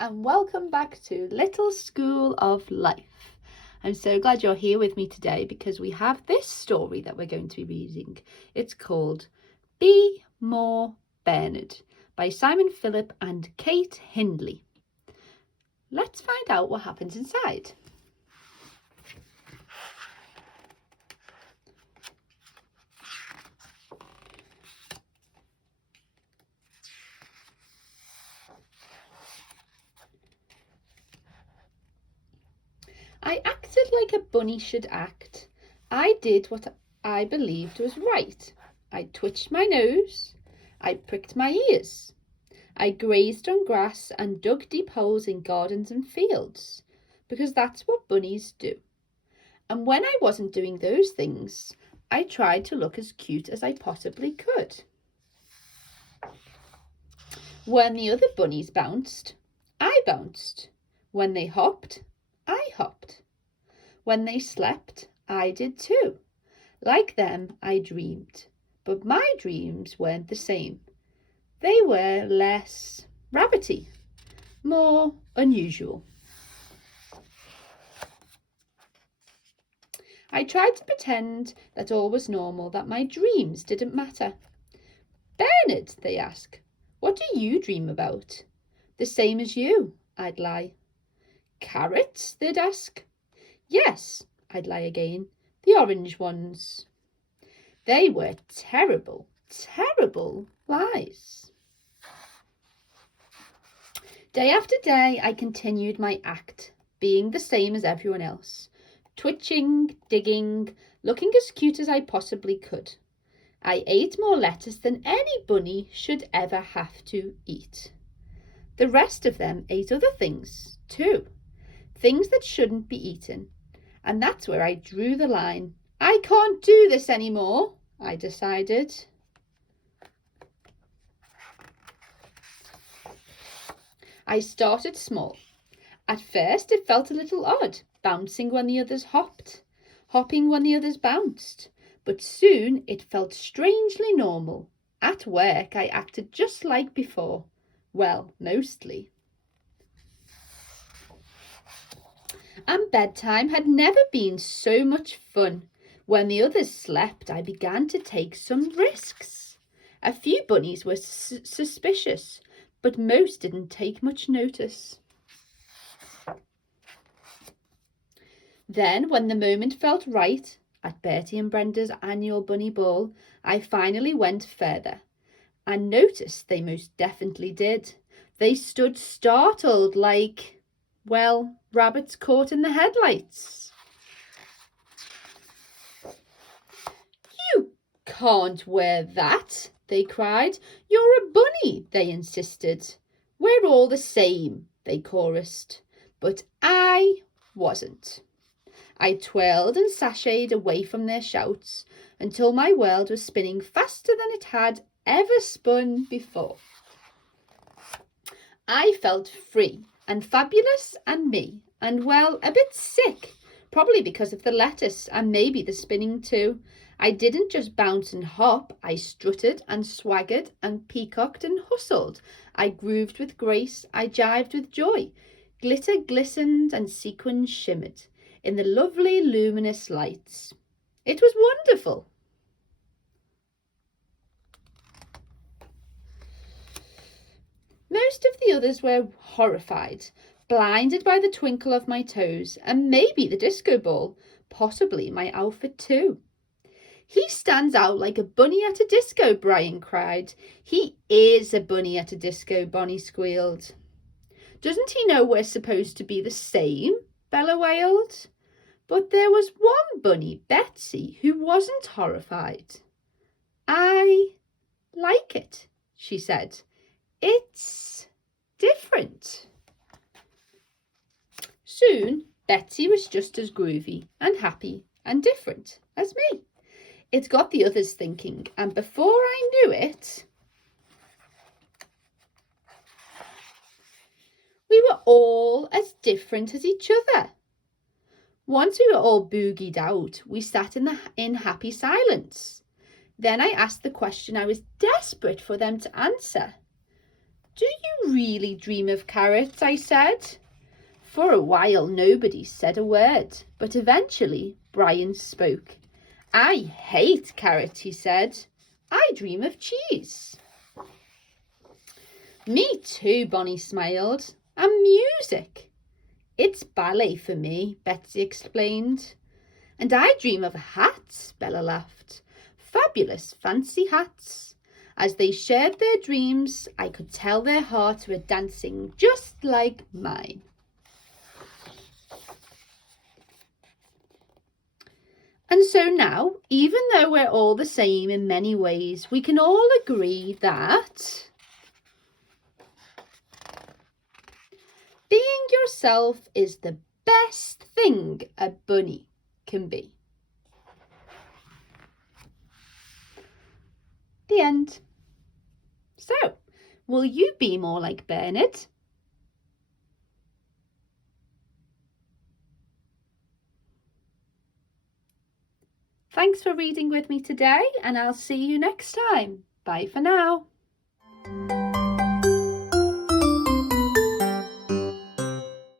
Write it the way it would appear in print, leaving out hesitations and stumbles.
and welcome back to Little School of Life. I'm so glad you're here with me today because we have this story that we're going to be reading. It's called Be More Bernard by Simon Philip and Kate Hindley. Let's find out what happens inside. I acted like a bunny should act. I did what I believed was right. I twitched my nose. I pricked my ears. I grazed on grass and dug deep holes in gardens and fields, because that's what bunnies do. And when I wasn't doing those things, I tried to look as cute as I possibly could. When the other bunnies bounced, I bounced. When they hopped, I hopped. When they slept, I did too. Like them, I dreamed. But my dreams weren't the same. They were less rabbity, more unusual. I tried to pretend that all was normal, that my dreams didn't matter. Bernard, they ask, what do you dream about? The same as you, I'd lie. Carrots, they'd ask. Yes, I'd lie again, the orange ones. They were terrible, terrible lies. Day after day, I continued my act, being the same as everyone else, twitching, digging, looking as cute as I possibly could. I ate more lettuce than any bunny should ever have to eat. The rest of them ate other things too, things that shouldn't be eaten. And that's where I drew the line. I can't do this anymore, I decided. I started small. At first it felt a little odd, bouncing when the others hopped, hopping when the others bounced. But soon it felt strangely normal. At work I acted just like before. Well, mostly. And bedtime had never been so much fun. When the others slept, I began to take some risks. A few bunnies were suspicious, but most didn't take much notice. Then, when the moment felt right, at Bertie and Brenda's annual bunny ball, I finally went further. And noticed they most definitely did. They stood startled like, well, rabbits caught in the headlights. You can't wear that, they cried. You're a bunny, they insisted. We're all the same, they chorused. But I wasn't. I twirled and sashayed away from their shouts until my world was spinning faster than it had ever spun before. I felt free and fabulous and me, and well, a bit sick, probably because of the lettuce and maybe the spinning too. I didn't just bounce and hop, I strutted and swaggered and peacocked and hustled. I grooved with grace, I jived with joy. Glitter glistened and sequins shimmered in the lovely luminous lights. It was wonderful. Most of the others were horrified, blinded by the twinkle of my toes and maybe the disco ball, possibly my outfit too. He stands out like a bunny at a disco, Brian cried. He is a bunny at a disco, Bonnie squealed. Doesn't he know we're supposed to be the same? Bella wailed. But there was one bunny, Betsy, who wasn't horrified. I like it, she said. It's different. Soon, Betsy was just as groovy and happy and different as me. It got the others thinking, and before I knew it, we were all as different as each other. Once we were all boogied out, we sat in happy silence. Then I asked the question I was desperate for them to answer. Do you really dream of carrots? I said. For a while nobody said a word, but eventually Brian spoke. I hate carrots, he said. I dream of cheese. Me too, Bonnie smiled. And music. It's ballet for me, Betsy explained. And I dream of hats, Bella laughed. Fabulous fancy hats. As they shared their dreams, I could tell their hearts were dancing just like mine. And so now, even though we're all the same in many ways, we can all agree that being yourself is the best thing a bunny can be. The end. So, will you be more like Bernard? Thanks for reading with me today, and I'll see you next time. Bye for now.